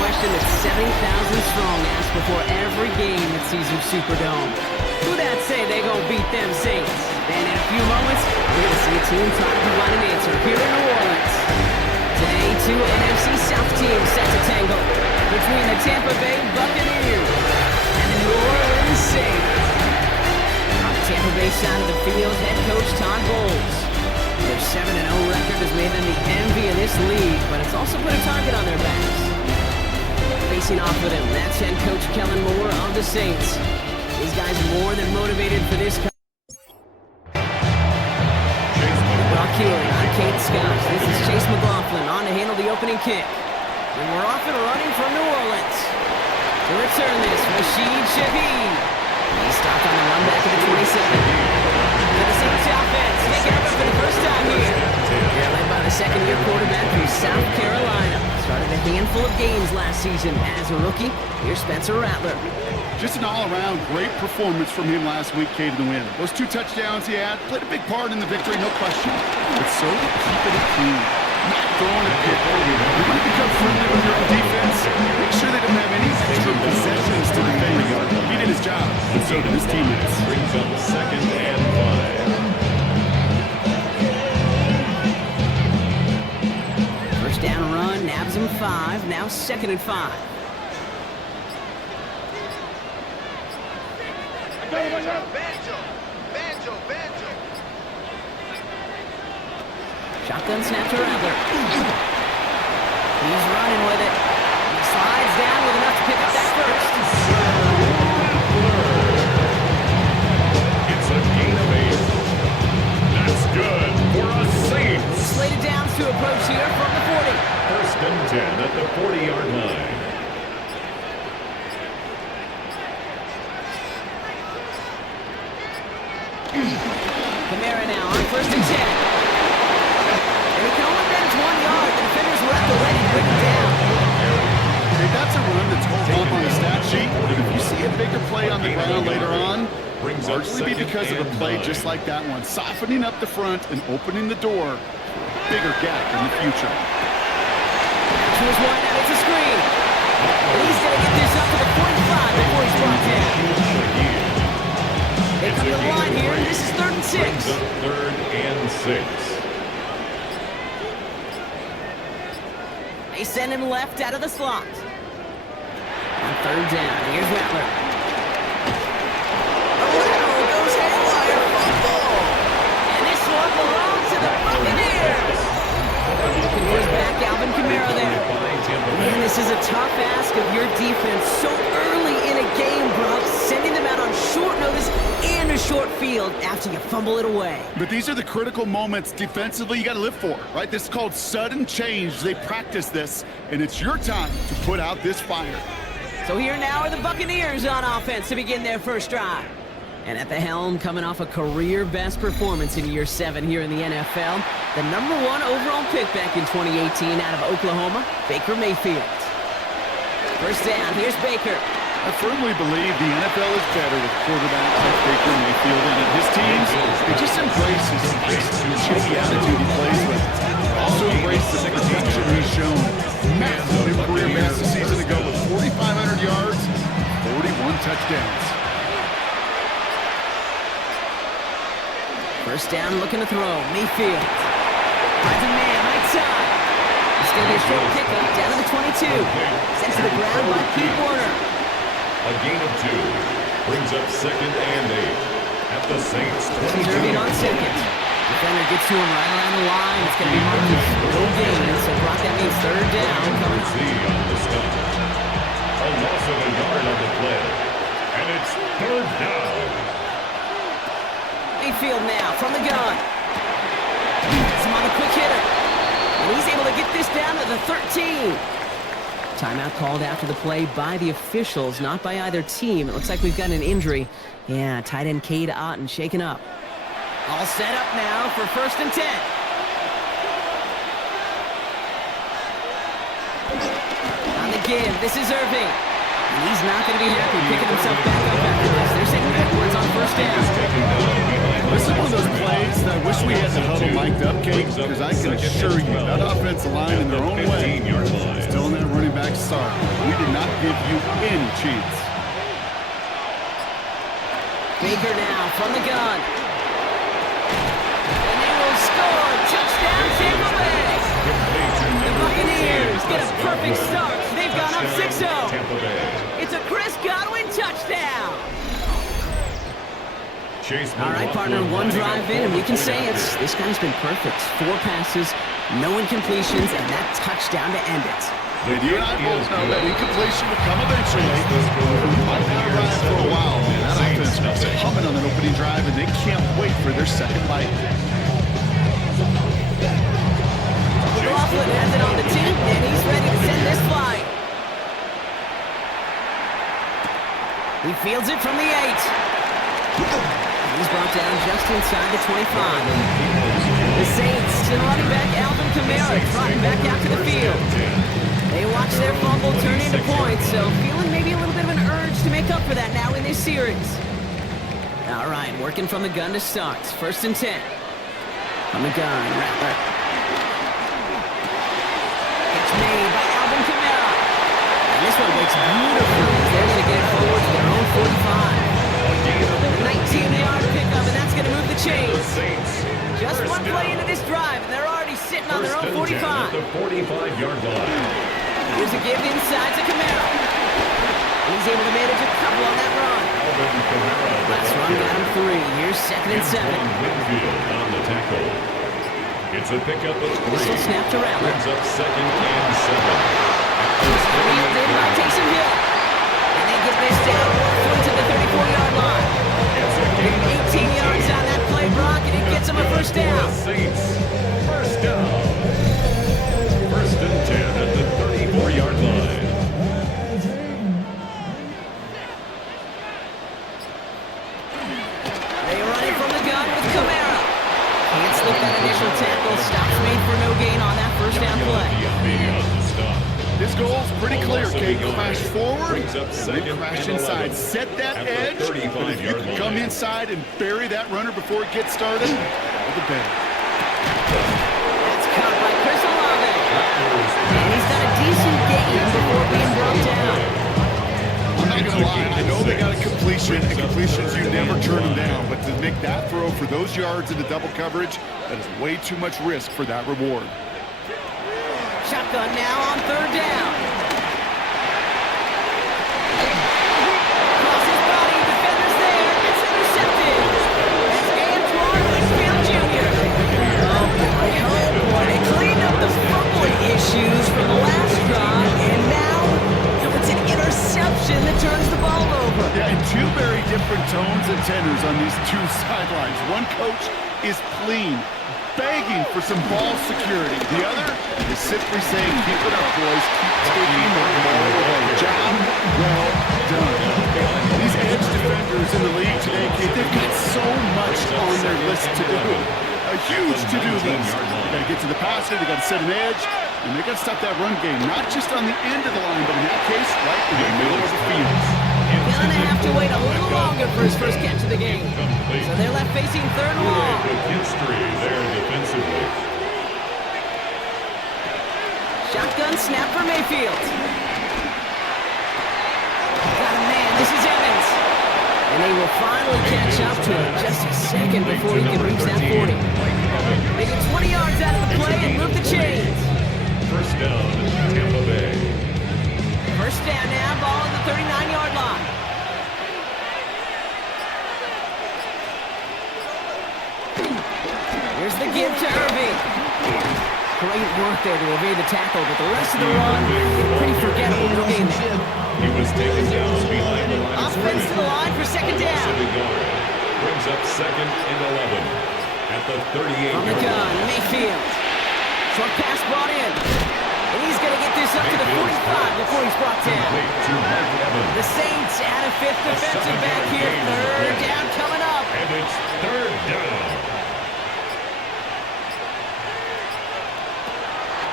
question that 70,000 strong ask before every game at Caesars Superdome. Who that say they gonna beat them Saints? And in a few moments, we're gonna see a team try to provide an answer here in New Orleans. Today, two NFC South teams set to tangle between the Tampa Bay Buccaneers and the New Orleans Saints. On the Tampa Bay side of the field, head coach Todd Bowles. Their 7-0 record has made them the envy of this league, but it's also put a target on their backs. Facing off with him, that's head coach Kellen Moore of the Saints. These guys are more than motivated for this. Brock Healy on Kate Scott. This is Chase McLaughlin on to handle the opening kick. And we're off and running from New Orleans. To return this, Rashid Shaheed. He stopped on the run back at the 27. To the Saints offense, taking over for the first time here. They're led by the second-year quarterback from South Carolina. Started a handful of games last season as a rookie. Here's Spencer Rattler. Just an all-around great performance from him last week, Kate, to win. Those 2 touchdowns he had played a big part in the victory, no question. But so keeping it clean, not throwing a pick. You want to become friendly with your own defense. Make sure they don't have any extra possessions to defend. He did his job, and so did his teammates. Brings up 2nd and 5. First down run, nabs him 5. Now 2nd and 5. Banjo. Shotgun snap to Rattler. He's running with it. He slides down with enough to pick up that first. It's a gain of 8. That's good for a Saints. Slated downs to approach here from the 40. 1st and 10 at the 40-yard line. Kamara now on 1st and 10. And he can only manage 1 yard. The defenders were at the ready to bring him down. Hey, that's a run that's hold up on the stat sheet. But if you see a bigger play on the ground later on, largely be because of a play just like that one. Softening up the front and opening the door. Bigger gap in the future. To his wide out, it's a screen. And he's going to get this up to the 45 before he's brought down. They come to the line here, and this is 3rd and 6. 3rd and 6. They send him left out of the slot. On 3rd down, here's Rattler. Oh, goes haywire, fumble! And this one belongs to the Buccaneers. Looking for his back, Alvin Kamara there. Man, this is a tough ask of your defense so early in a game, bro. Sending them out on short notice and a short field after you fumble it away. But these are the critical moments defensively you got to live for, right? This is called sudden change. They practice this, and it's your time to put out this fire. So here now are the Buccaneers on offense to begin their first drive. And at the helm, coming off a career-best performance in year 7 here in the NFL, the #1 overall pick back in 2018 out of Oklahoma, Baker Mayfield. First down, here's Baker. I firmly believe the NFL is better with quarterbacks like Baker Mayfield, and his teams, they just embrace his shaky attitude he plays with. Also embrace the protection he's shown. Massive new career best a season ago with 4,500 yards, 41 touchdowns. First down, looking to throw. Mayfield. Finds a man, right side. It's going to be a short pickup down to the 22. Sent to the ground by Pete Warner. A gain of 2 brings up 2nd and 8 at the Saints 22. Irving on 2nd. Defender gets to him right around the line. It's going to be marked as no gain. So Brock, that means 3rd down. Coming on the stop. A loss of a yard on the play. And it's 3rd down. Mayfield now from the gun. Gets him on the quick hitter. And he's able to get this down to the 13. Timeout called after the play by the officials, not by either team. It looks like we've got an injury. Yeah, tight end Cade Otton shaken up. All set up now for 1st and 10. On the give, this is Irving. And he's not going to be happy picking himself back up after this. They're sitting backwards on 1st down. This is one of those plays that I wish we had the huddle mic'd up, Kate, because I can assure you that offensive line in their own way is telling that running back, sorry, we did not give you any chance. Baker now from the gun. And they will score. Touchdown, Tampa Bay. The Buccaneers get a perfect start. They've gone up 6-0. It's a Chris Godwin touchdown. All right, partner, one drive in, and we can say this guy's been perfect. 4 passes, no incompletions, and that touchdown to end it. You and I both know that incompletion will come eventually. Might not arrive for a while, man. That offense was humming on that opening drive, and they can't wait for their second bite. McLaughlin has it on the tee, and he's ready to send this flight. He fields it from the 8. He's brought down just inside the 25. The Saints, still running back Alvin Kamara, trotting back out to the field. They watch their fumble turn into points, so feeling maybe a little bit of an urge to make up for that now in this series. All right, working from the gun to start. 1st and 10. From the gun, Rattler. It's made by Alvin Kamara. And this one looks beautiful. They're going to get forward to their own 45. 19-yard pickup, and that's going to move the chains. Just one play into this drive, and they're already sitting on their own 45. The 45-yard line. Here's a give inside to Kamara. He's able to manage a couple on that run. Last run got him 3. Here's 2nd and 7. Winfield on the tackle. It's a pickup of 3. Whistle snap to Rattler. Brings up 2nd and 7. Wheeled in by Taysom Hill. And they get this down roughly to the 34-yard line. 18 yards on that play, Brock, and it gets him a first down. Saints, first down. 1st and 10 at the 34-yard line. They run it from the gun with Kamara. Can't slip that initial tackle. Stops made for no gain on that first down play. This goal's pretty clear, Kate. Crash forward, and we crash inside. Set that edge, but if you can come inside and bury that runner before it gets started, all the better. That's caught by Chris Olave. And he's got a decent gain before being brought down. I'm not going to lie, I know they got a completion, and completions, you never turn them down. But to make that throw for those yards into double coverage, that is way too much risk for that reward. Shotgun now on 3rd down. Cross his body, defenders there. It's intercepted. That's Antoine Winfield Jr. Oh boy, they cleaned up the fumbling issues from the last drive, and now it's an interception that turns the ball over. Yeah, and 2 very different tones and tenors on these 2 sidelines. One coach is clean, begging for some ball security. The other is simply saying, keep it up, boys. Keep taking the ball away. Job well done. These edge defenders in the league today, kid, they've got so much on their list to do. A huge to-do list. They got to get to the passer, they got to set an edge, and they got to stop that run game. Not just on the end of the line, but in that case, right in the middle of the field. Gonna have to wait a little longer for his first catch of the game. So they're left facing 3rd and long. Good history there defensively. Shotgun snap for Mayfield. Got a man. This is Evans. And they will finally catch up to him just a second before he can reach that 40. They get 20 yards out of the play and move the chains. First down, Tampa Bay. First down now, ball on the 39-yard line. Here's the give to Irving. Great work there to evade the tackle, but the rest of the run, pretty forgettable. No gain there. He was taken down behind the line. Offense to the line for 2nd down. Brings up 2nd and 11 at the 38. From the gun, Mayfield. Short pass brought in. And he's going to get this up to the 45 before he's brought down. The Saints add a 5th defensive back here. 3rd down coming up. And it's 3rd down.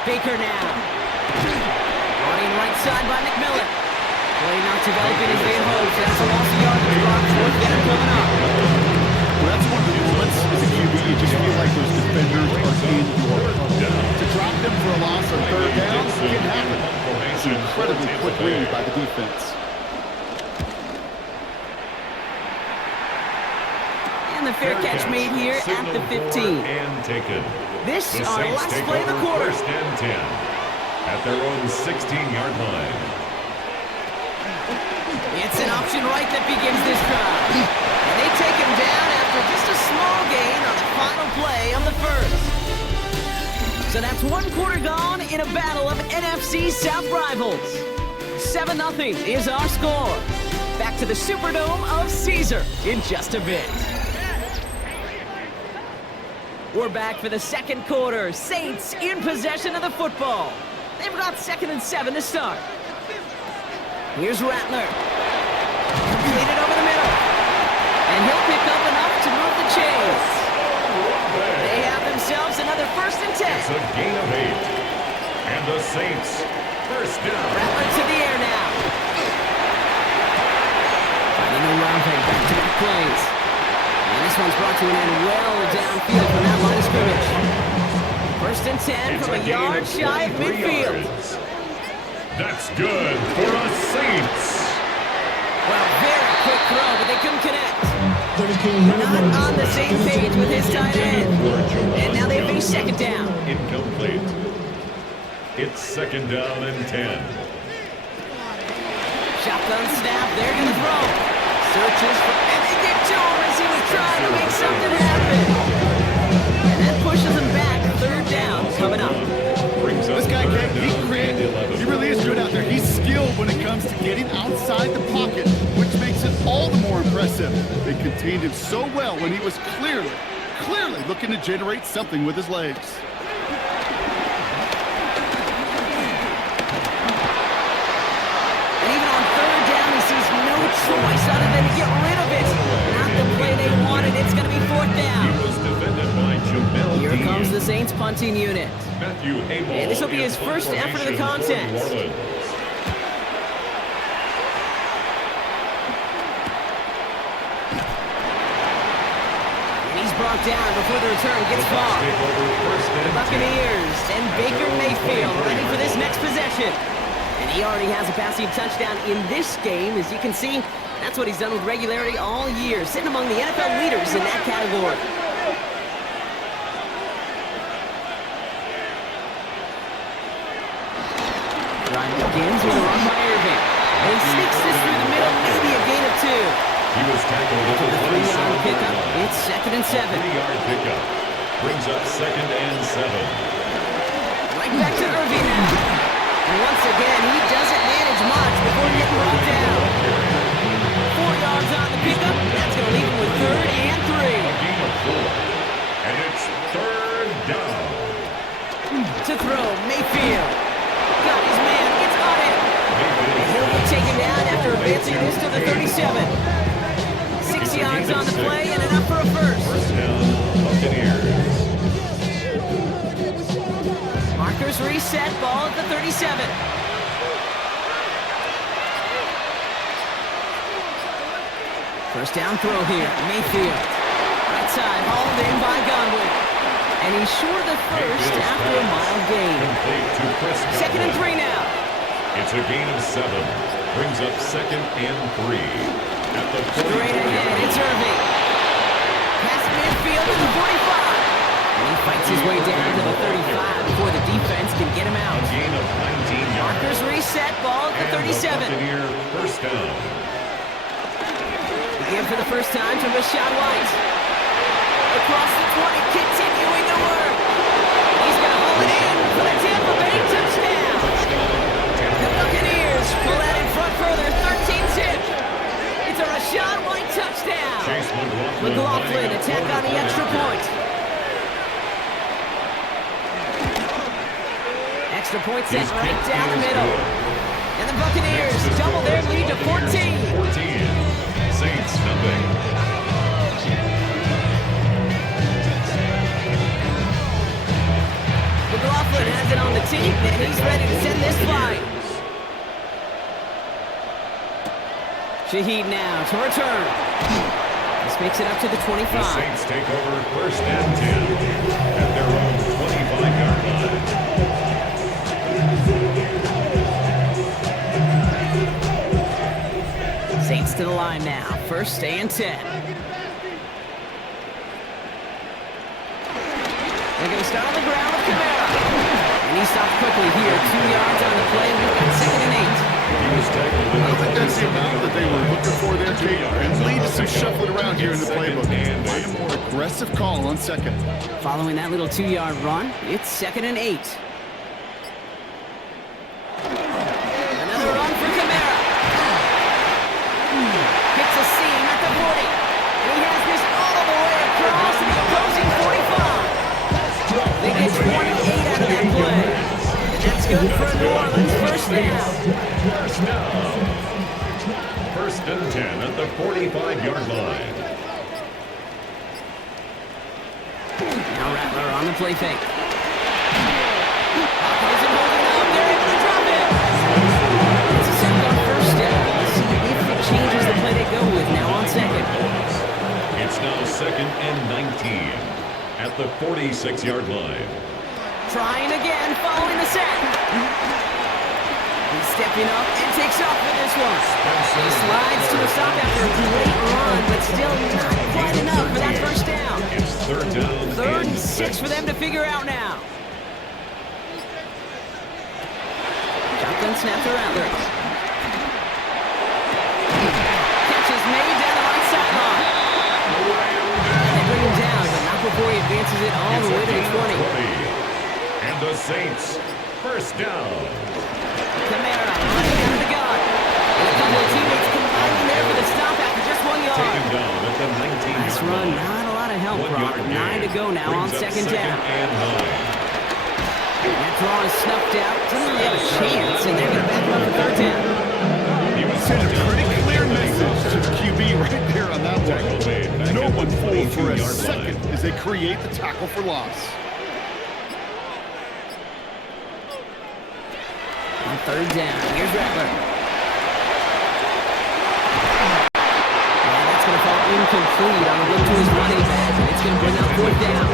Baker now. Running right side by McMillan. Play not developing as they had hoped. That's a loss of yardage. Brock's 4th down coming up. Well, that's one of the moments as a QB, you just feel like those defenders are in your cover. To drop them for a loss on 3rd down, it can happen. an incredibly quick read by the defense. And the fair catch made here at the 15. And taken. This The our Saints last take play of the over quarter. first and 10 at their own 16-yard line. It's an option right that begins this drive. And they take him down after just a small gain on the final play of the first. So that's one quarter gone in a battle of NFC South rivals. 7-0 is our score. Back to the Superdome of Caesar in just a bit. We're back for the second quarter. Saints in possession of the football. They've got 2nd and 7 to start. Here's Rattler. Completed over the middle. And he'll pick up enough to move the chains. They have themselves another 1st and 10. It's a gain of 8. And the Saints first down. Rattler to the air now. Finding a Olave, back-to-back plays. And this one's brought to an end well downfield from that line of scrimmage. 1st and 10 from a yard shy of midfield. Yards. That's good for the Saints. Well, very quick throw, but they couldn't connect. Not on the same page with his tight end. And now they face 2nd down. Incomplete. It's 2nd down and 10. Shotgun snap, they're going to throw. Searches for, and they get to him as he was trying to make something happen. And that pushes him back. 3rd down coming up. This guy, he's creative. He really is good out there. He's skilled when it comes to getting outside the pocket, which makes it all the more impressive. They contained him so well when he was clearly looking to generate something with his legs. And even on 3rd down, he sees no choice other than to get rid of it. Not the play they wanted. It's going to be 4th down. He was defended by Jamel Here Dean. comes the Saints punting unit. Matthew Abel. And this will be his first effort of the contest. And he's brought down before the return gets far. The Buccaneers and Baker Mayfield ready for this next possession. And he already has a passing touchdown in this game. As you can see, that's what he's done with regularity all year, sitting among the NFL leaders in that category. Drive begins with a run by Irving. And he sneaks this through the middle, maybe a gain of 2. He was tackled at For the the 3-yard 37 pickup, line. it's 2nd and 7. 3-yard pickup brings up 2nd and 7. Right back to Irving now. And once again, he doesn't manage much before getting brought down. 4 yards on the pickup. That's going to leave him with 3rd and 3. A gain of 4. And it's 3rd down. To throw, Mayfield. Got his man, gets on it. And he'll be taken down after advancing this to the 37. 6 yards on the play and enough for a first. First down, Buccaneers. Markers reset, ball at the 37. First down throw here, Mayfield. Right side, hauled in by Godwin. And he's short of the first after a mild gain. Complete to Chris 2nd and 3 now. It's a gain of 7. Brings up 2nd and 3. At the 44 Straight ahead, it's Irving. Past midfield to the 45. And he fights his way down to the 35 before the defense can get him out. A gain of 19 yards. Markers reset, ball at the 37. Buccaneer first down. Again for the first time to Rashad White. Across the 20, continuing to work. He's going to hold it in for the Tampa Bay touchdown. The Buccaneers pull that in front further, 13-10. It's a Rashad White touchdown. Chase McLaughlin attack on the extra point. Extra point sent right down the middle. And the Buccaneers double their lead to 14. 14. Saints nothing. McLaughlin has it on the tee, and he's ready to send this flying. Shaheed now to return. This makes it up to the 25. The Saints take over first and 10 at their own 25-yard line. to the line now. First and 10. They're going to start on the ground with Kamara. And he stopped quickly here. 2 yards on the play. We've got second and 8. I don't think that's the amount that they were looking for there, Kate. And lead to some shuffling around here in the playbook. Find a more aggressive call on second. Following that little 2-yard run, it's second and 8. Another run for Kamara. Hits a seam at the 40. And he has this all the way across the opposing 45. They get 28 out of that play. And that's good for New Orleans. First down. First and 10 at the 45-yard line. Now Rattler on the play fake. Hawkins and holding up. They're able to drop it. It's a sack on first down. Let's see if it changes the play they go with now on second. It's now second and 19 at the 46-yard line. Trying again following the sack. He's stepping up and takes off with this one. He slides to a stop after a great run, but still not quite enough for that first down. It's third down. Third and 6 for them to figure out now. Shotgun snap to Rattler. Catch is made down the right sideline. They bring him down, but not before he advances it all the way to the 20. And the Saints, first down. Kamara running out of the gun. And a couple of teammates combining there for the stop after just 1 yard. Taken down at the 19-yard Nice run, not a lot of help, 1 Brock. yard 9 to go now on second down. And 9. That draw is snuffed out. Doesn't really have a chance, and they're going to back him up for third down. He was Send a pretty clear message to the QB right there on that one. No one fooled for a second as they create the tackle for loss. On third down, here's Rattler. Yeah, that's going to fall incomplete on the look to his running back, and it's going to bring up fourth down.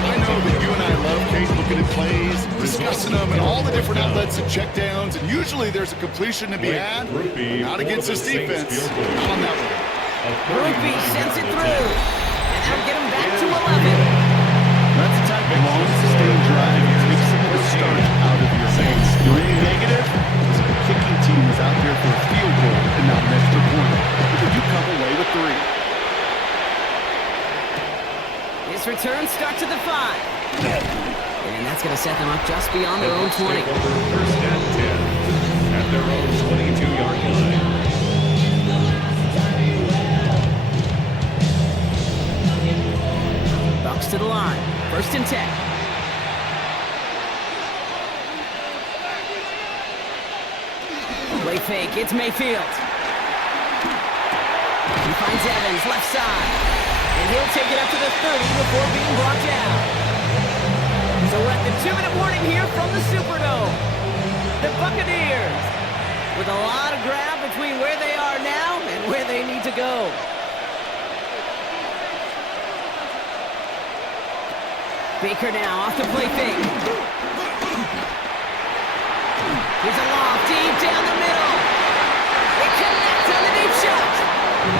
I know that you and I love, Kate, looking at plays, discussing them, and all the different outlets and checkdowns, and usually there's a completion to be had. Not against this defense. Not on that one. Ruby sends it through, and that'll get him back to 11. That's the type of long, sustained drive that takes some of the start out of your Saints. The only negative is that the kicking team is out there for a field goal and not an extra point. But they do come away with 3. His return start to the 5. And that's going to set them up just beyond their own 20. First and 10 at their own 22-yard line. Bucs to the line. First and 10. Play fake. It's Mayfield. He finds Evans left side. And he'll take it up to the 30 before being brought down. So we're at the 2-minute warning here from the Superdome. The Buccaneers with a lot of ground between where they are now and where they need to go. Baker now off the play fake. Here's a lob deep down the middle. It connects on the deep shot.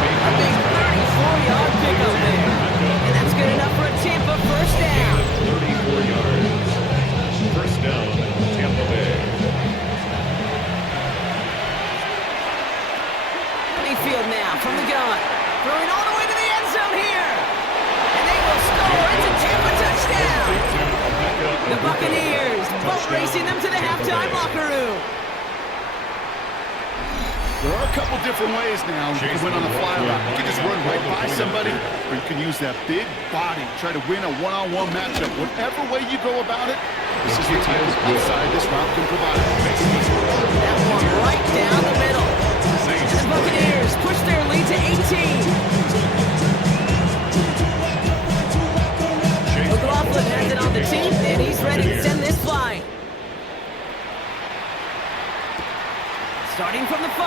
A big 34-yard pickup there. And that's good enough for a Tampa first down. 34 yards. First down, Tampa Bay. Mayfield now from the gun. Throwing all the way to the end zone here. And they will score. It's a Tampa touchdown. The Buccaneers boat racing them to the halftime locker room. There are a couple different ways now you can win on the fly route. You can just run right by somebody, or you can use that big body, try to win a one-on-one matchup. Whatever way you go about it, this is the type of upside this route can provide. That one right down the middle. The Buccaneers push their lead to 18. McLaughlin has it on the team, and he's ready to send this flying. Starting from the 5.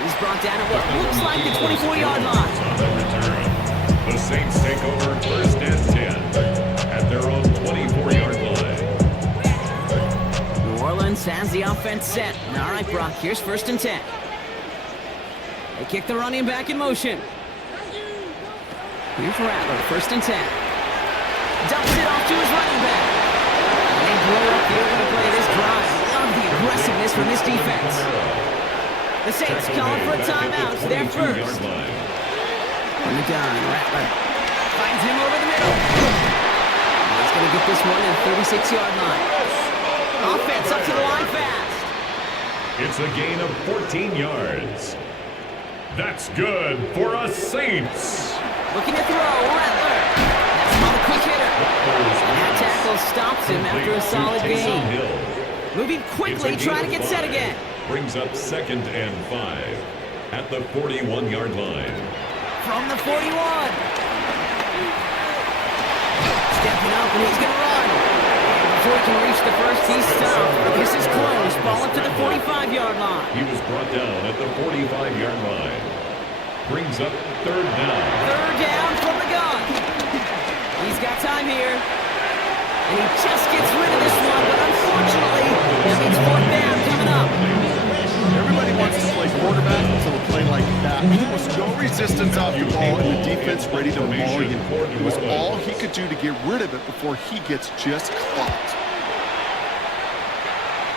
He's brought down at what looks like the 24-yard line. On the return, the Saints take over first and 10 at their own 24-yard line. New Orleans has the offense set. All right, Brock, here's first and 10. They kick the running back in motion. Here's Rattler, 1st and 10. Dumps it off to his running back. And they blow up the open play of this drive. Love the aggressiveness from this defense. The Saints calling for a timeout. It's their first. On the gun, Rattler finds him over the middle. He's going to get this one at the 36-yard line. Offense up to the line fast. It's a gain of 14 yards. That's good for a Saints. Looking to throw, Rattler. That's not a quick hitter. And that tackle stops him after a solid gain. Moving quickly, trying to get set again. Brings up 2nd and 5 at the 41-yard line. From the 41. Stepping up, and he's going to run. Before he can reach the first, he's stopped. This is close. Ball up to the 45-yard line. He was brought down at the 45-yard line. Brings up 3rd down. 3rd down from the gun. He's got time here. And he just gets rid of this one, but unfortunately, that means 4th down coming up. Everybody wants to play quarterback until a play like that. There was no resistance off the ball and the defense ready to maul him. It was all he could do to get rid of it before he gets just clocked.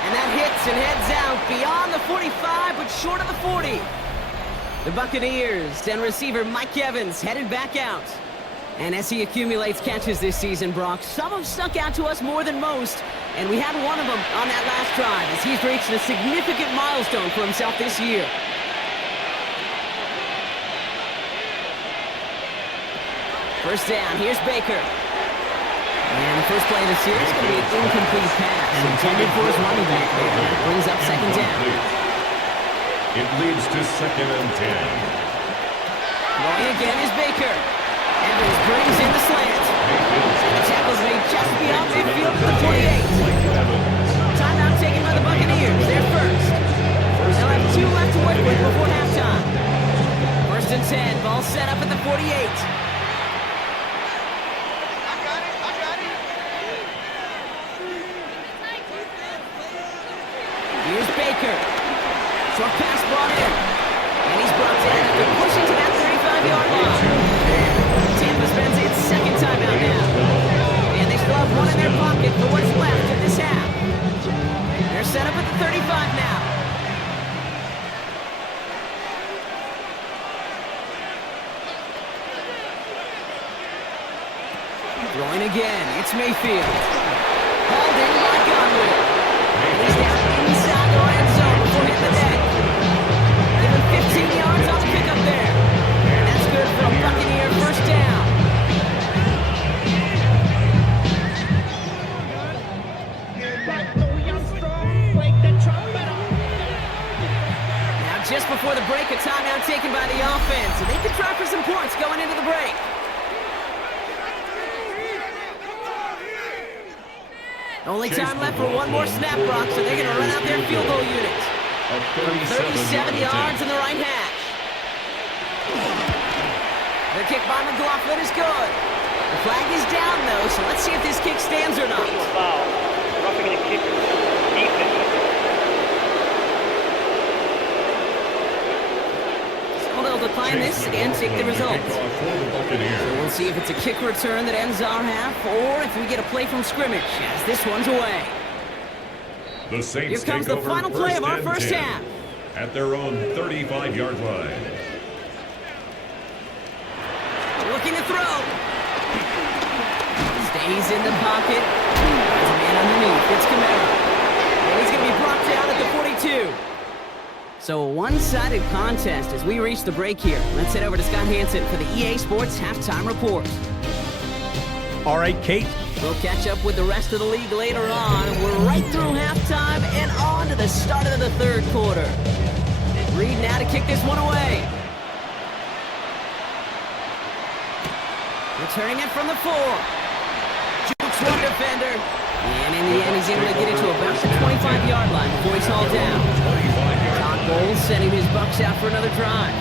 And that hits and heads out beyond the 45, but short of the 40. The Buccaneers and receiver Mike Evans headed back out. And as he accumulates catches this season, Brock, some have stuck out to us more than most. And we had one of them on that last drive as he's reached a significant milestone for himself this year. First down, here's Baker. And the first play of the series is going to be an incomplete pass intended for his running back there. That brings up 2nd down. It leads to 2nd and 10. Going again is Baker. Evans brings in the slant. The tackle's made just beyond midfield at the 48. Timeout taken by the Buccaneers. They're first. They'll have 2 left to work with before halftime. 1st and 10. Ball set up at the 48. Here's Baker. Short pass brought in. And he's brought down after pushing to that 35-yard line. Tampa spends its 2nd timeout now. And they still have one in their pocket for what's left of this half. They're set up at the 35 now. Throwing again. It's Mayfield. Hauled in by Godwin. He's down inside the red zone before hitting the net. Given 15 yards on the pickup there. And that's good for a Buccaneer 1st down. Now just before the break, a timeout taken by the offense. And they can try for some points going into the break. Only time left for one more snap, Brock, so they're going to run out their field goal unit. From 37 yards in the right hash. The kick by McLaughlin is good. The flag is down, though, so let's see if this kick stands or not. Foul. Roughing the kicker. Defense. So they'll decline this and take the result. So we'll see if it's a kick return that ends our half, or if we get a play from scrimmage, as this one's away. The Saints Here comes take the over final play of our first 10 half. at their own 35-yard line. Looking to throw. Stays in the pocket. There's a man underneath. It's Kamara. And he's going to be brought down at the 42. So a one-sided contest as we reach the break here. Let's head over to Scott Hansen for the EA Sports Halftime Report. All right, Kate. We'll catch up with the rest of the league later on. We're right through halftime and on to the start of the 3rd quarter. Reed now to kick this one away. Returning it from the 4. Jukes one defender. And in the end, he's able to get it to about the 25-yard line before he's hauled down. Todd Bowles sending his Bucs out for another drive.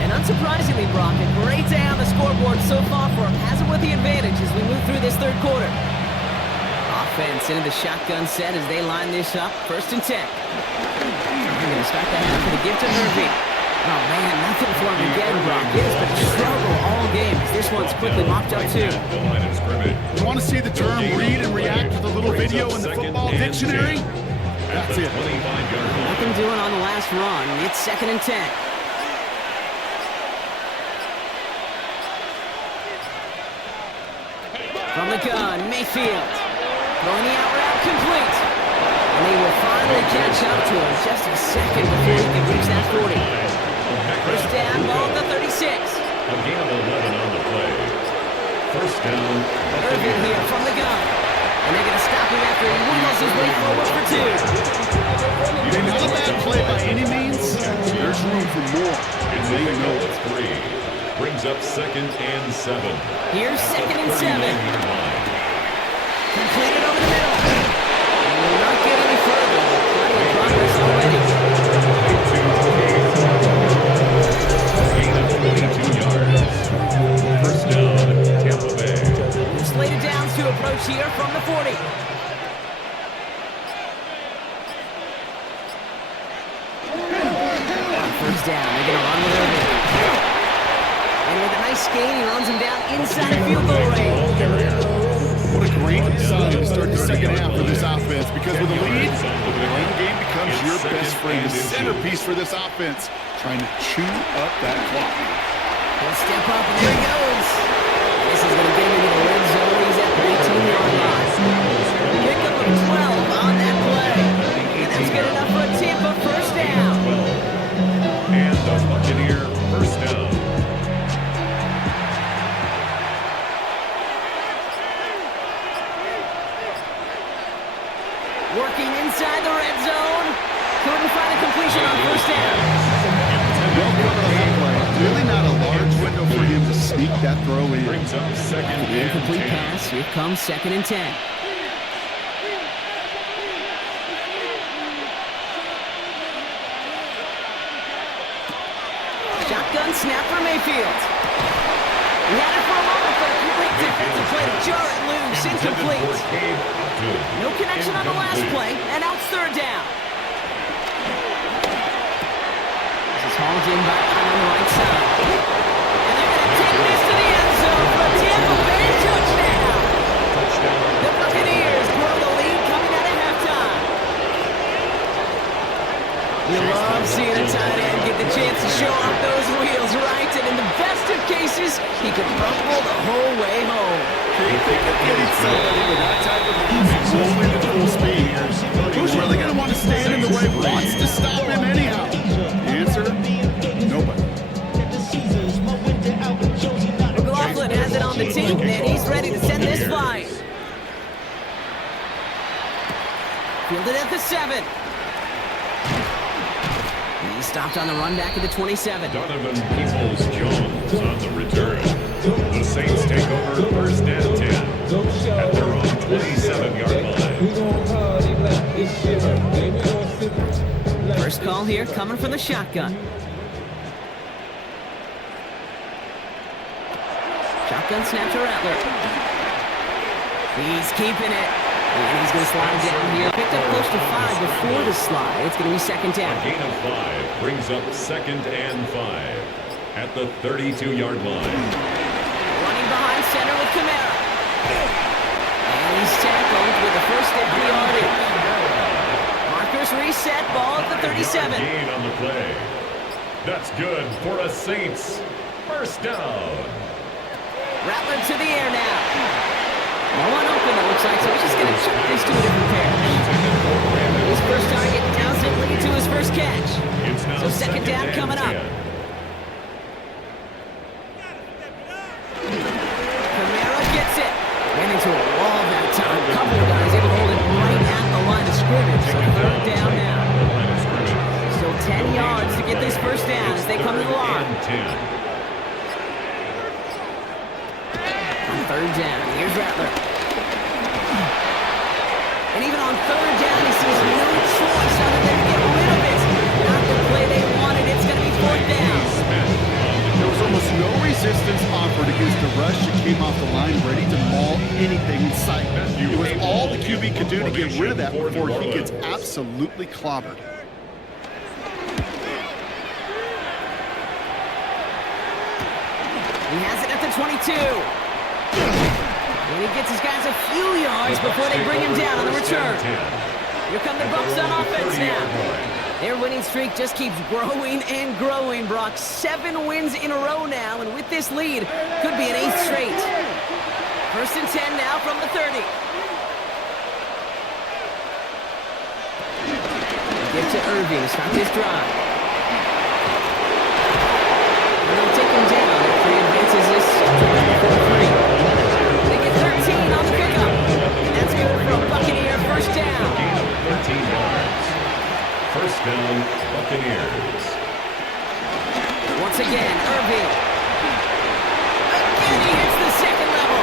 And unsurprisingly, Brock, a great day on the scoreboard so far for him. Has him with the advantage as we move through this 3rd quarter. Offense into the shotgun set as they line this up. 1st and 10. We're going to start the half with a give to Murphy. Oh, man, nothing for him again, Brock. It has been a struggle all game as this one's quickly mopped up, too. You want to see the term read and react to the little video in the football dictionary? That's it. Nothing doing on the last run. It's 2nd and 10. From the gun, Mayfield. Throwing the out route complete. And they will finally catch up to him just a second before he can reach that 40. First down, ball at the 36. A gain of 11 on the play. First down. Irvin here from the gun. And they're going to stop him after he wheels his way forward for 2. Not a bad play by any means. There's room for more. It's a big note of 3. Brings up 2nd and 7. Here's 2nd and 7. Completed over the middle. And will not get any further. Plenty of progress already. Gain of 22 yards. First down, Tampa Bay. Slated downs to approach here from the 40. First down, they're going to run with Irvin. And with a nice gain, he runs him down inside field goal range. What a great sign to start the second half for this offense, because with a lead, the run game becomes your best friend, the centerpiece for this offense, trying to chew up that clock. He'll step up, and there he goes. This is going to get him into the red zone. He's at the 18-yard line. Pick up a 12 on that play. And that's good enough for a Tampa first down. And the Buccaneer first down. Working inside the red zone. Couldn't find a completion on first down. Well covered on that play. Really not a large window for him to sneak that throw in. Brings up 2nd The and incomplete 10. pass. Here comes 2nd and 10. Shotgun snap for Mayfield. He had it for a moment, but a great defensive play to jar it loose. Incomplete. No connection on the last play, and now it's 3rd down. This is hauled in by Allen on the right side. And they're going to take this to the end zone for a Tampa Bay touchdown. The Buccaneers grow the lead coming out of halftime. You love seeing a tight end get the chance to show off those wheels, right? And in the best of cases, he can rumble the whole way home. Can't think of getting somebody with that type of pace rolling at full speed. Who's really going to want to stand in the way, wants to stop him anyhow? The answer, nobody. McLaughlin has it on the team, and he's ready to send this flying. Fielded at the 7. He stopped on the run back at the 27. Donovan Peoples-Jones on the return. The Saints take over first and 10 at their own 27-yard line. First call here coming from the shotgun. Shotgun snap to Rattler. He's keeping it. And he's going to slide down here. Picked up close to 5 before the slide. It's going to be 2nd down. A gain of 5 brings up 2nd and 5 at the 32-yard line. Running behind center with Kamara. And he's tackled with the first down yardage. Markers reset, ball at the 37. Gain on the play. That's good for a Saints first down. Rattler to the air now. No one open, it looks like, so he's just going to chuck this to a different pair. His first target doesn't lead to his first catch. So 2nd down coming up. Kamara gets it. Ran into a wall that time. A couple of guys able to hold it right at the line of scrimmage. So 3rd down now. Still 10 yards to get this first down as they come to the line. On 3rd down, here's Rattler. And even on 3rd down, he sees no choice other than to get rid of it. Not the play they wanted. It's going to be 4th down. There was almost no resistance offered against the rush that came off the line, ready to maul anything in sight. It was all the QB could do to get rid of that before he gets absolutely clobbered. He has it at the 22. And he gets his guys a few yards before they bring him down on the return. Here come the Bucs on offense now. Their winning streak just keeps growing and growing, Brock. 7 wins in a row now, and with this lead, could be an 8th straight. 1st and 10 now from the 30. Get to Irving to start this drive. And they'll take him down after he advances this to number 3. They get 13 on the pickup. And that's good for a Buccaneer first down. 13 yards. First down, Buccaneers. Once again, Irving. Again, he hits the second level.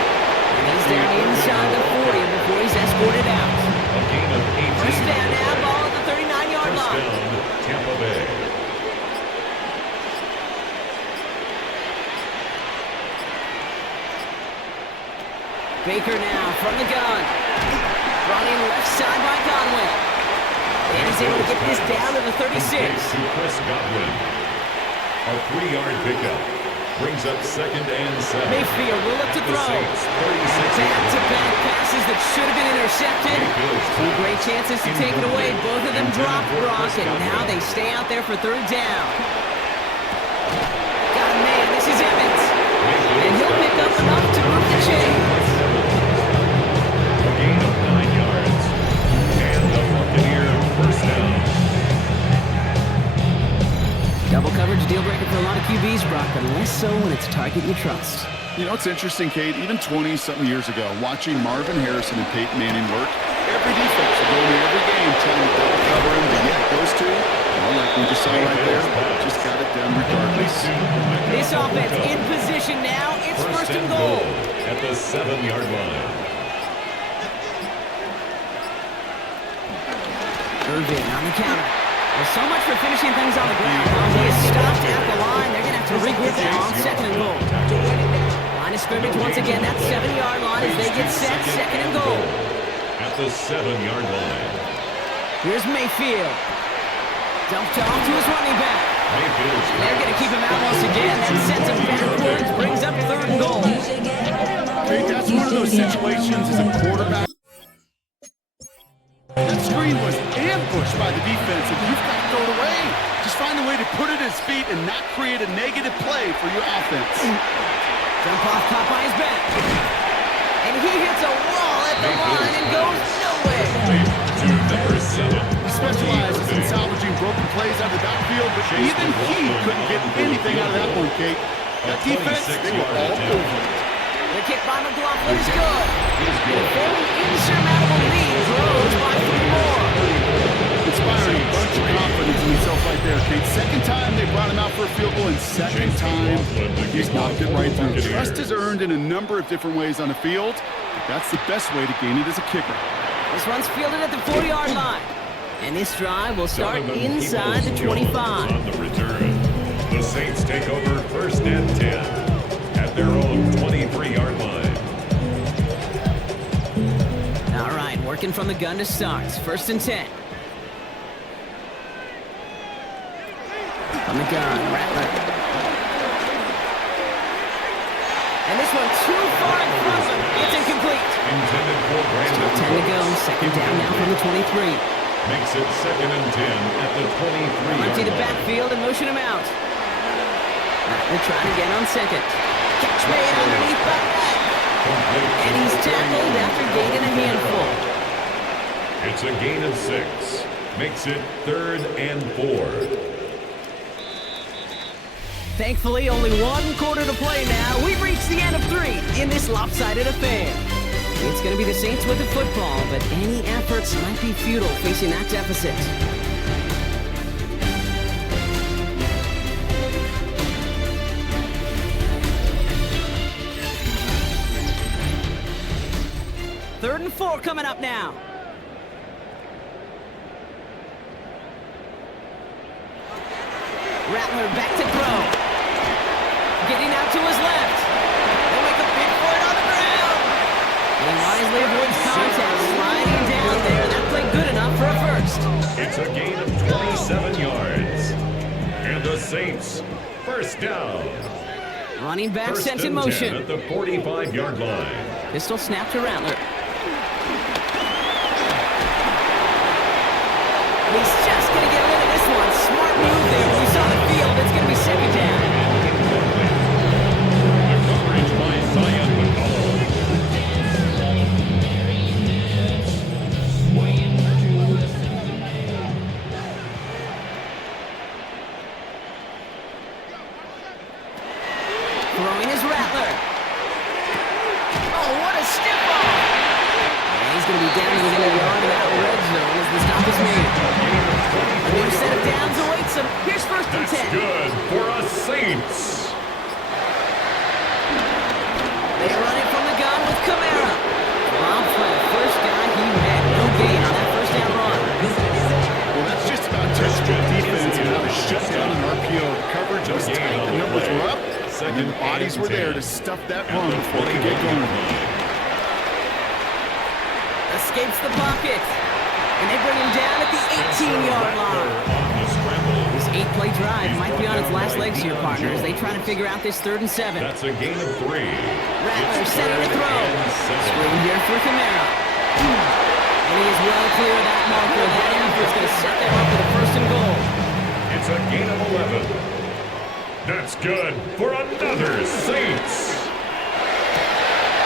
And he's down inside the 40 before he's escorted out. A gain of 18. First down now, ball at the 39-yard First line. down, Tampa Bay. Baker now from the gun. Brought in left side by Godwin. And he's able to get this down to the 36. To Chris Godwin. A 3-yard pickup. Brings up 2nd and 7. Mayfield will look to throw. Back-to-back passes that should have been intercepted. 2 great chances to take it away. Both of them dropped, Brock, and now they stay out there for 3rd down. Got a man, this is Evans. And he'll pick up enough to move the chains. A gain of 9 yards. And the Buccaneer first down. Double coverage deal breaker for a lot of QBs, Brock, but less so when it's a target you trust. You know, it's interesting, Kate, even 20-something years ago, watching Marvin Harrison and Peyton Manning work, every defense would go into every game trying to double cover him, but yeah, those two, well, like we just saw right there, just got it done regardless. This offense in position now. It's first and goal. At the 7-yard line. Irving on the counter. Well, so much for finishing things on the ground. He is stopped at the line. They're going to have to regroup now on 2nd and goal. Line of scrimmage once again. That 7-yard line as they get set. 2nd and goal. At the 7-yard line. Here's Mayfield. Dumped off to his running back. And they're going to keep him out once again. That sends him backwards. Brings up 3rd and goal. Kate, that's one of those situations as a quarterback. That screen was ambushed by the defense, and you've got to throw it away. Just find a way to put it at his feet and not create a negative play for your offense. Jump off caught by his back. And he hits a wall at the line and goes nowhere. To number 7. He specializes in salvaging broken plays out of the backfield, but even he couldn't get anything out of that one, Kate. That defense, they were all over it. The kick by McLaughlin is good. And a fairly insurmountable lead grows by 3 more. Inspiring bunch of confidence in himself right there, Kate. 2nd time they brought him out for a field goal, and 2nd time he's knocked it right through. Trust is earned in a number of different ways on the field, but that's the best way to gain it as a kicker. This one's fielded at the 4-yard line. And this drive will start inside the 25. On the return. The Saints take over 1st and 10. At their own 23-yard line. All right, working from the gun to start. 1st and 10. On the gun, Rattler. And this one too far in front of him. It's incomplete. Intended for Brandon. 10 to go. 2nd down now from the 23. Makes it 2nd and 10 at the 23-yard Empty the line. backfield and motion him out. Rattler trying again on 2nd. Catch made underneath by Ratt. And he's tackled after gaining a handful. It's a gain of 6. Makes it 3rd and 4. Thankfully, only 1 quarter to play now. We've reached the end of 3 in this lopsided affair. It's going to be the Saints with the football, but any efforts might be futile facing that deficit. Third and 4 coming up now. Rattler back to throw. Getting out to his left. They'll make a big for it on the ground. And wisely avoids contact, sliding down there. That played good enough for a first. It's a gain of 27 yards. And the Saints, first down. Running back First sent in and 10 motion. at the 45-yard line. Pistol snap to Rattler. He's just going to get rid of this one. Smart move there. We saw the field. It's going to be second down. The coverage by Zion McCollum. Throwing is Rattler. Oh, what a stiff ball. And he's going to be down within a yard of that red zone as the stop is made. A new set of downs awaits him. Here's first and 10. Good for us Saints. They run it from the gun with Kamara. Rob Flat, first guy he met. No gain on that first down run. Well, that's just about textbook defense and how to shut down an RPO. Coverage was tight, the numbers were up, and then bodies were there to stuff that run before they get going. Escapes the pocket. And they bring him down at the 18-yard line. This 8-play drive might be on its last legs here, partner, as they try to figure out this 3rd and 7. That's a gain of 3. Rattler setting to throw. Screen here for Kamara. And he is well clear of that marker. That effort's going to set them up with a 1st and goal. It's a gain of 11. That's good for another Saints.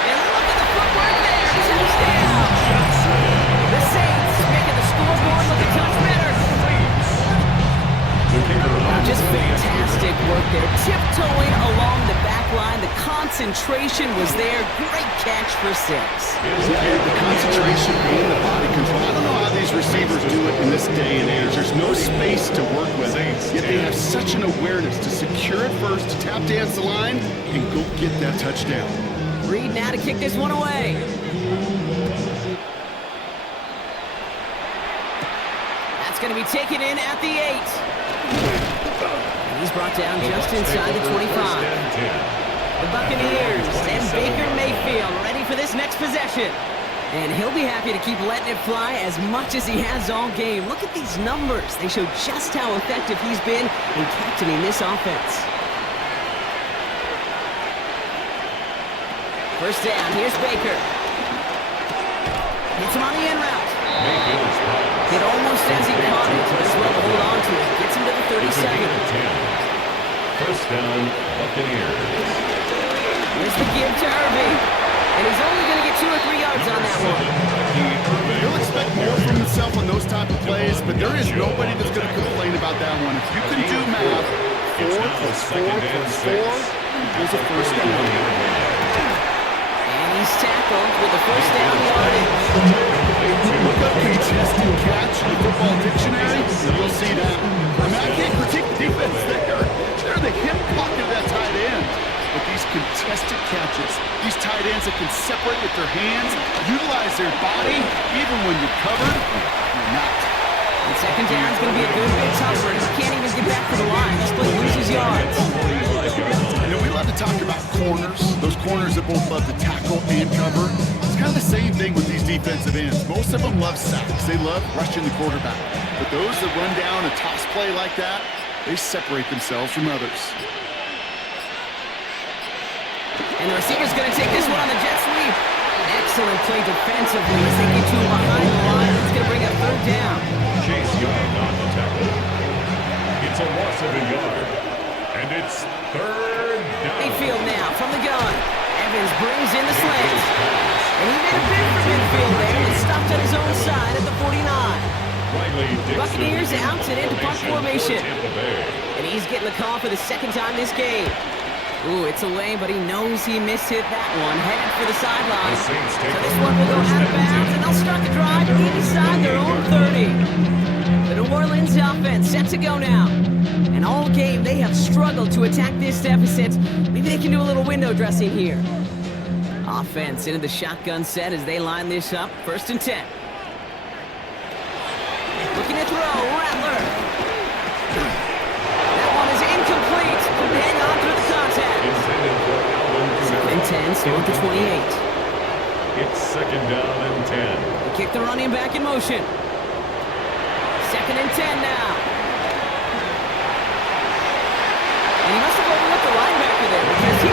And look at the footwork there. Touchdown. The Saints making the scoreboard look a touch better. Just fantastic work there. Tiptoeing along the back line. The concentration was there. Great catch for 6. The concentration and the body control. I don't know how these receivers do it in this day and age. There's no space to work with. Yet they have such an awareness to secure it first, to tap dance the line, and go get that touchdown. Reed now to kick this one away. That's going to be taken in at the 8. And he's brought down just inside the 25. The Buccaneers and Baker Mayfield ready for this next possession. And he'll be happy to keep letting it fly as much as he has all game. Look at these numbers. They show just how effective he's been in captaining this offense. First down, here's Baker. Hits him on the in route. Hit almost as he caught it. As well to hold on to it. Gets him to the 37. First down, Buccaneers. Here's the give to Irving. And he's only going to get 2 or 3 yards on that one. He'll expect more from himself on those type of plays, but there is nobody that's going to complain about that one. If you can do math, 4 plus 4 plus 4 equals a first down. And he's tackled with the first down yardage. Look up contested catch in the football dictionary, and you'll see that. I mean, I can't critique the defense there. They're in the hip pocket of that tight end. But these contested catches, these tight ends that can separate with their hands, utilize their body, even when you're covered, you're not. And second down is going to be a good bit tougher. He can't even get back to the line. This play loses yards. You know, we love to talk about corners, those corners that both love to tackle and cover. It's kind of the same thing with these defensive ends. Most of them love sacks. They love rushing the quarterback. But those that run down a toss play like that, they separate themselves from others. And the receiver's going to take this one on the jet sweep. Excellent play defensively as they get to him behind the line. It's going to bring up 3rd down. Chase Young on the tackle. It's a loss of a yard. And it's 3rd down. Mayfield now from the gun. Evans brings in the slant. And he made a bid for midfield there and stopped on his own side at the 49. Buccaneers out and into punt formation. And he's getting the call for the 2nd time this game. Ooh, it's away, but he knows he mishit that one. Headed for the sideline. So this one will go out of bounds, and they'll start the drive inside their own 30. The New Orleans offense set to go now. And all game, they have struggled to attack this deficit. Maybe they can do a little window dressing here. Offense into the shotgun set as they line this up. 1st and 10. Looking to throw, Rattler. That one is incomplete. Hang on through the contact. 2nd and 10, still at the 28. It's 2nd down and 10. They kick the running back in motion. 2nd and 10 now. And he must have overlooked the linebacker there because he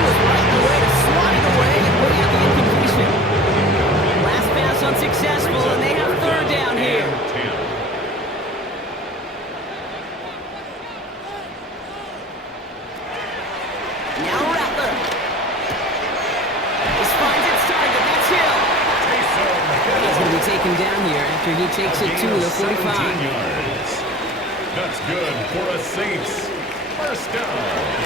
unsuccessful, and they have third down here. 10. Now Rattler. This finds its target. That's Hill. He's going to be taken down here after he takes it to the 45. 17 yards. That's good for a Saints first down.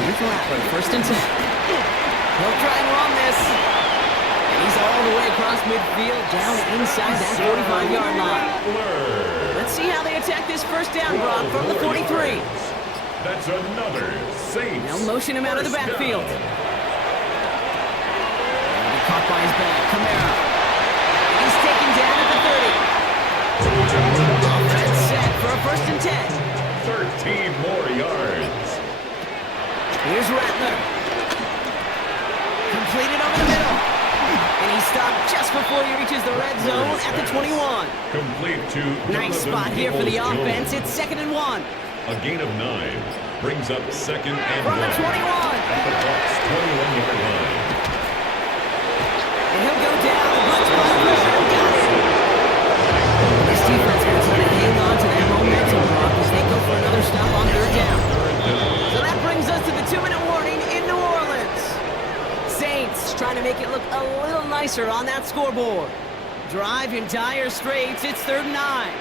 Here's Rattler, first and 10. He'll try and run this. And he's all the way across midfield, down inside that 45-yard line. Let's see how they attack this first down, Brock, from the 43. That's another Saints. They'll motion him out of the first backfield. down. He'll be caught by his back, Kamara. He's taken down at the 30. Offense set for a first and 10. 13 more yards. Here's Rattler. Completed over the middle. And he stopped just before he reaches the red zone at the 21. Complete to Nice Jonathan spot here for the Peoples-Jones. offense. It's 2nd and 1. A gain of 9 brings up 2nd and 1 From the 21. at the Bucs 21-yard line. And he'll go down. The Bucs ball pressure and got it. This defense has to hang on to that momentum, Brock, as they go for another stop on third down. So that brings us to the 2-minute warning in New Orleans. Saints trying to make it look a little nicer on that scoreboard. Drive in dire straits. It's 3rd and 9.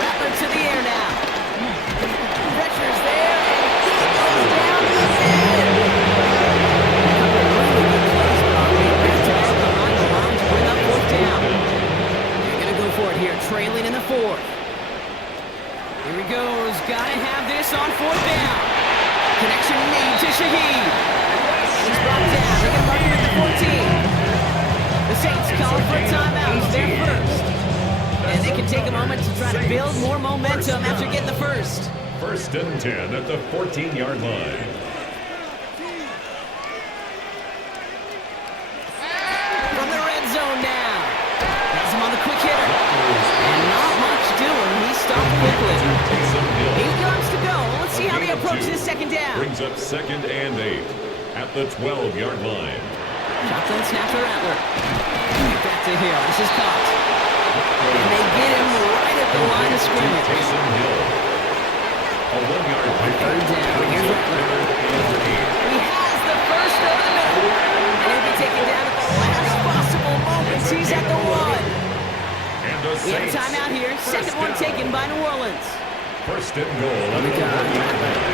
Rattler to the air now. Pressure's there, and he goes down again. Really good plays, Brock. Back-to-back behind the line to bring up 4th down. They're going to go for it here, trailing in the 4th. Here he goes. Got to have this on 4th down. Connection made to Shaheed. And he's brought down. They can mark him at the 14. The Saints call for a timeout. They're first. And they can take a moment to try to build more momentum after getting the first. 1st and 10 at the 14-yard line. From the red zone now. Has him on the quick hitter. And not much doing. He stopped quickly. 8 yards to go. Let's see how they approach this 2nd down. Brings up 2nd and 8 at the 12-yard line. Shotgun snap to Rattler. Back to Hill. This is caught. And they get him right at the line of scrimmage. Taysom Hill. A 1-yard pickup. 3rd down. Here's Rattler. He has the first over the middle. And he'll be taken down at the last possible moments. He's at the 1. And the We have a Saints. timeout here. Second one down. taken by New Orleans. 1st and goal at the 1-yard line.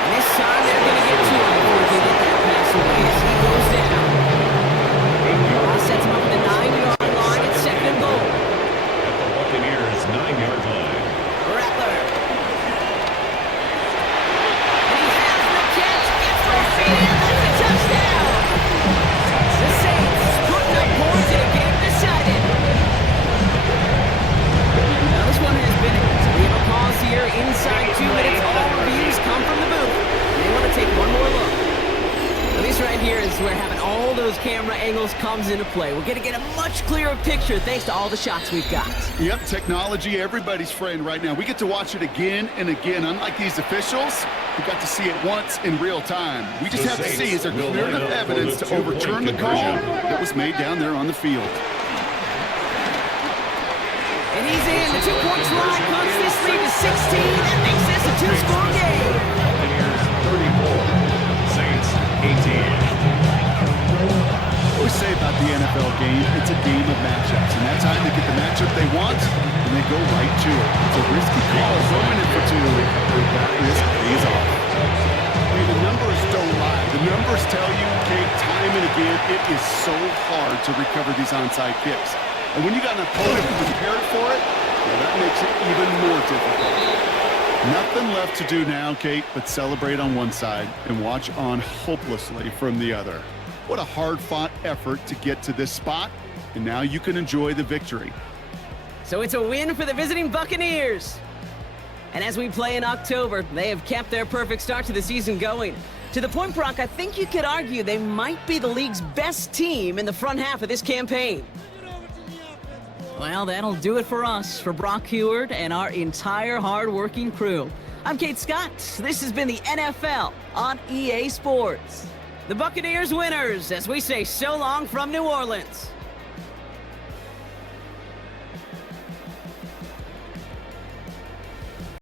And this time they're going to get to him before he can get that pass away as he goes down. Ball sets him up at the 9-yard line. It's 2nd and goal. At the Buccaneers' 9-yard line. Rattler. And he has the catch. Gets the feet in. That's a touchdown. The Saints putting up points in a game decided. Now this one has been it. So we have a pause here inside 2 minutes. All reviews come from the booth. They want to take one more look. Now this right here is where having all those camera angles comes into play. We're going to get a much clearer picture thanks to all the shots we've got. Yep, technology, everybody's friend right now. We get to watch it again and again. Unlike these officials, we got to see it once in real time. We just have to see, is there clear enough evidence to overturn the call that was made down there on the field? And he's in. The 2-point try puts this lead to 16 and makes this a 2-score game. Buccaneers 34. Saints 18. What we say about the NFL game, it's a game of matchups. And that time they get the matchup they want, and they go right to it. It's a risky call, throwing it for 2. That risk pays off. I mean, the numbers don't lie. The numbers tell you, Kate, time and again, it is so hard to recover these onside kicks. And when you got an opponent prepared for it, well, that makes it even more difficult. Nothing left to do now, Kate, but celebrate on one side and watch on hopelessly from the other. What a hard-fought effort to get to this spot, and now you can enjoy the victory. So it's a win for the visiting Buccaneers. And as we play in October, they have kept their perfect start to the season going. To the point, Brock, I think you could argue they might be the league's best team in the front half of this campaign. Well, that'll do it for us, for Brock Heward and our entire hard-working crew. I'm Kate Scott. This has been the NFL on EA Sports. The Buccaneers winners as we say so long from New Orleans.